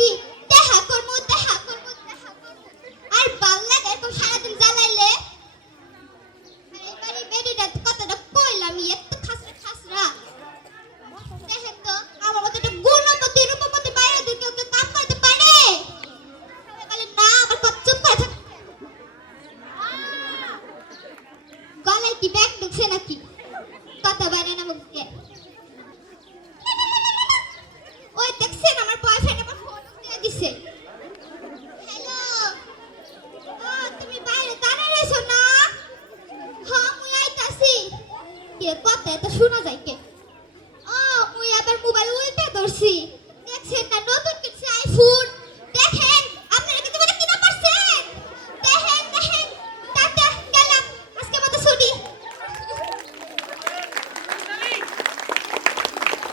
কি দেখা করমু দেখা করমু দেখা করমু আর ভাল লাগে এরকম সারাদিন জ্বালাইলে এবারে বেডিটা কতটা কইলাম এত খাসরা খাসরা দেখেন তো আমার মতো একটা গুণবতী রূপবতী বাইরে থেকে কেউ কাম করতে পারে সবাই বলে না আমার কত চুপ করে থাক গলায় কি ব্যাগ ঢুকছে নাকি কথা বাইরে না মুখে ওই দেখছেন আমার বয়ফ্রেন্ড আমার ফোন দিয়ে দিছে হ্যালো ও তুমি বাইরে দাঁড়ায় রইছো না হ্যাঁ মুই আইতাছি কে কথা এত শোনা যায়